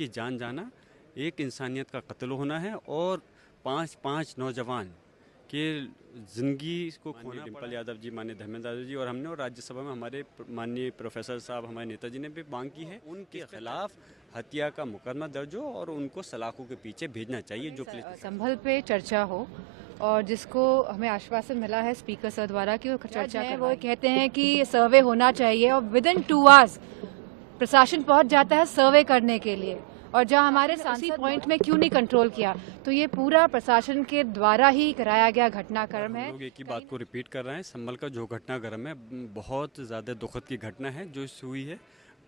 की जान जाना, एक इंसानियत का कत्ल होना है और पाँच नौजवान के ज़िंदगी को खोना। डिम्पल यादव जी, माननीय धर्मेंद्र यादव जी और हमने और राज्यसभा में हमारे माननीय प्रोफेसर साहब, हमारे नेताजी ने भी मांग की है उनके खिलाफ हत्या का मुकदमा दर्ज हो और उनको सलाखों के पीछे भेजना चाहिए। जो संभल पे चर्चा हो और जिसको हमें आश्वासन मिला है स्पीकर सर द्वारा कि वो चर्चा है, वो कहते हैं कि सर्वे होना चाहिए और विद इन 2 आवर्स प्रशासन पहुंच जाता है सर्वे करने के लिए। और जहां हमारे सांसद पॉइंट में क्यों नहीं कंट्रोल किया, तो ये पूरा प्रशासन के द्वारा ही कराया गया घटनाक्रम है। लोग एक ही बात को रिपीट कर रहे हैं, संभल का जो घटनाक्रम है बहुत ज़्यादा दुखद की घटना है जो हुई है,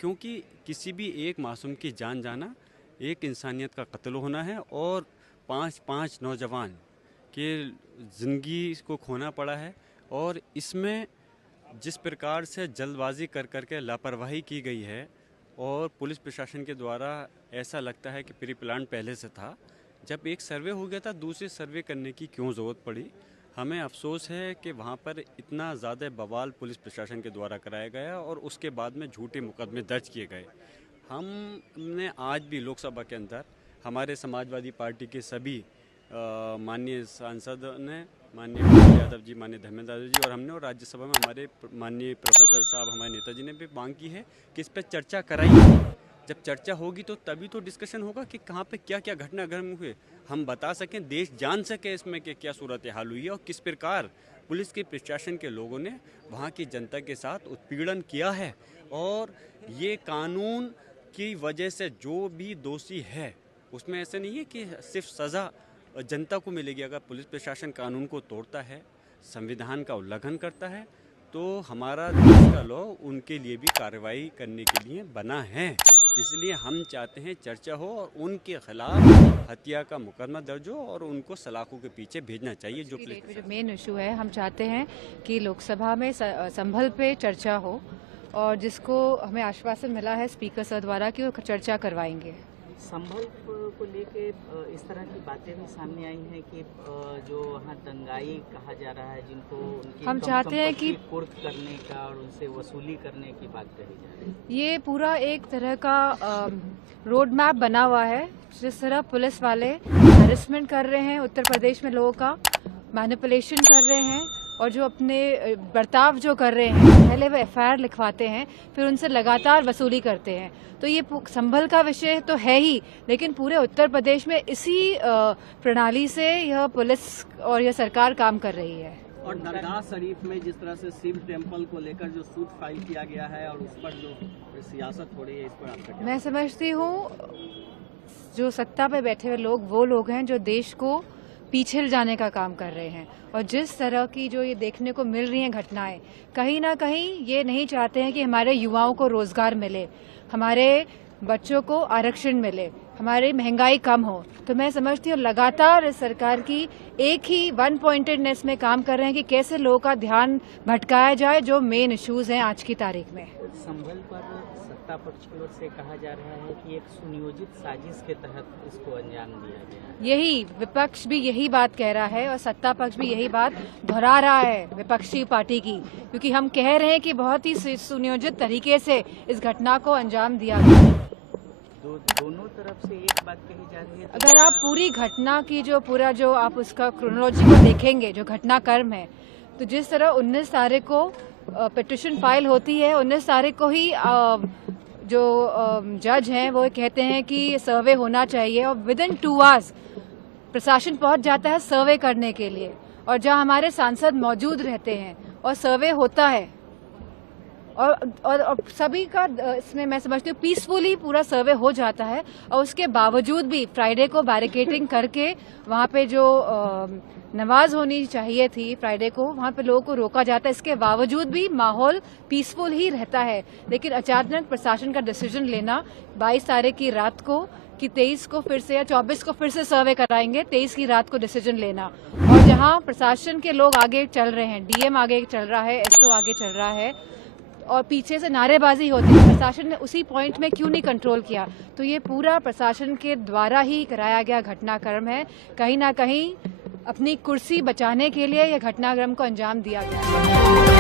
क्योंकि किसी भी एक मासूम की जान जाना, एक इंसानियत का कत्ल होना है और पाँच नौजवान के ज़िंदगी को खोना पड़ा है। और इसमें जिस प्रकार से जल्दबाजी कर करके लापरवाही की गई है और पुलिस प्रशासन के द्वारा ऐसा लगता है कि प्री प्लान पहले से था। जब एक सर्वे हो गया था, दूसरे सर्वे करने की क्यों ज़रूरत पड़ी? हमें अफसोस है कि वहाँ पर इतना ज़्यादा बवाल पुलिस प्रशासन के द्वारा कराया गया और उसके बाद में झूठे मुकदमे दर्ज किए गए। हमने आज भी लोकसभा के अंदर हमारे समाजवादी पार्टी के सभी माननीय सांसद ने, माननीय डिम्पल यादव जी, माननीय धर्मेंद्र यादव जी और हमने और राज्यसभा में हमारे माननीय प्रोफेसर साहब, हमारे नेताजी ने भी मांग की है कि इस पर चर्चा कराई। जब चर्चा होगी तो तभी तो डिस्कशन होगा कि कहाँ पे क्या क्या घटनाक्रम हुए, हम बता सकें, देश जान सके इसमें कि क्या सूरत हाल हुई है और किस प्रकार पुलिस के प्रशासन के लोगों ने वहाँ की जनता के साथ उत्पीड़न किया है। और ये कानून की वजह से जो भी दोषी है उसमें ऐसे नहीं है कि सिर्फ सज़ा जनता को मिलेगी। अगर पुलिस प्रशासन कानून को तोड़ता है, संविधान का उल्लंघन करता है, तो हमारा देश का लॉ उनके लिए भी कार्रवाई करने के लिए बना है। इसलिए हम चाहते हैं चर्चा हो और उनके खिलाफ हत्या का मुकदमा दर्ज हो और उनको सलाखों के पीछे भेजना चाहिए। जो मेन इशू है, हम चाहते हैं कि लोकसभा में संभल पे चर्चा हो और जिसको हमें आश्वासन मिला है स्पीकर सर द्वारा कि वो चर्चा करवाएंगे। संभल को लेके इस तरह की बातें भी सामने आई हैं कि जो वहाँ दंगाई कहा जा रहा है, जिनको उनकी हम चाहते हैं कि कुर्क करने का और उनसे वसूली करने की बात कही जा रही है। ये पूरा एक तरह का रोड मैप बना हुआ है। जिस तरह पुलिस वाले हैरेसमेंट कर रहे हैं उत्तर प्रदेश में, लोगों का मैनिपुलेशन कर रहे हैं और जो अपने बर्ताव जो कर रहे हैं, पहले वो FIR लिखवाते हैं, फिर उनसे लगातार वसूली करते हैं। तो ये संभल का विषय तो है ही, लेकिन पूरे उत्तर प्रदेश में इसी प्रणाली से यह पुलिस और यह सरकार काम कर रही है। और दरगाह शरीफ में जिस तरह से शिव टेम्पल को लेकर जो सूट फाइल किया गया है और उस पर जो सियासत हो रही है, इस पर आपका? मैं समझती हूँ जो सत्ता पे बैठे हुए लोग वो लोग हैं जो देश को पीछे जाने का काम कर रहे हैं। और जिस तरह की जो ये देखने को मिल रही हैं घटनाएं, कहीं ना कहीं ये नहीं चाहते हैं कि हमारे युवाओं को रोजगार मिले, हमारे बच्चों को आरक्षण मिले, हमारी महंगाई कम हो। तो मैं समझती हूँ लगातार इस सरकार की एक ही वन पॉइंटेडनेस में काम कर रहे हैं कि कैसे लोगों का ध्यान भटकाया जाए जो मेन इश्यूज हैं आज की तारीख में। संभल पर सत्ता पक्ष की ओर से कहा जा रहा है कि एक सुनियोजित साजिश के तहत इसको अंजाम दिया गया है। यही विपक्ष भी यही बात कह रहा है और सत्ता पक्ष भी यही बात दोहरा रहा है विपक्षी पार्टी की, क्योंकि हम कह रहे हैं कि बहुत ही सुनियोजित तरीके से इस घटना को अंजाम दिया गया। दोनों तरफ से एक बात कही जा रही है। अगर आप पूरी घटना की जो आप उसका क्रोनोलॉजी को देखेंगे, जो घटनाक्रम है, तो जिस तरह 19 तारीख को पिटीशन फाइल होती है, 19 तारीख को ही जो जज हैं वो कहते हैं कि सर्वे होना चाहिए और विद इन 2 आवर्स प्रशासन पहुंच जाता है सर्वे करने के लिए। और जहां हमारे सांसद मौजूद रहते हैं और सर्वे होता है और सभी का इसमें मैं समझती हूँ पीसफुली पूरा सर्वे हो जाता है। और उसके बावजूद भी फ्राइडे को बैरिकेडिंग करके वहाँ पे जो नमाज होनी चाहिए थी फ्राइडे को, वहाँ पे लोगों को रोका जाता है। इसके बावजूद भी माहौल पीसफुल ही रहता है, लेकिन अचानक प्रशासन का डिसीजन लेना 22 तारीख की रात को कि 23 को फिर से या 24 को फिर से सर्वे कराएंगे, 23 की रात को डिसीजन लेना। और जहाँ प्रशासन के लोग आगे चल रहे हैं, DM आगे चल रहा है, SO आगे चल रहा है और पीछे से नारेबाजी होती है, प्रशासन ने उसी पॉइंट में क्यों नहीं कंट्रोल किया? तो ये पूरा प्रशासन के द्वारा ही कराया गया घटनाक्रम है। कहीं ना कहीं अपनी कुर्सी बचाने के लिए यह घटनाक्रम को अंजाम दिया गया।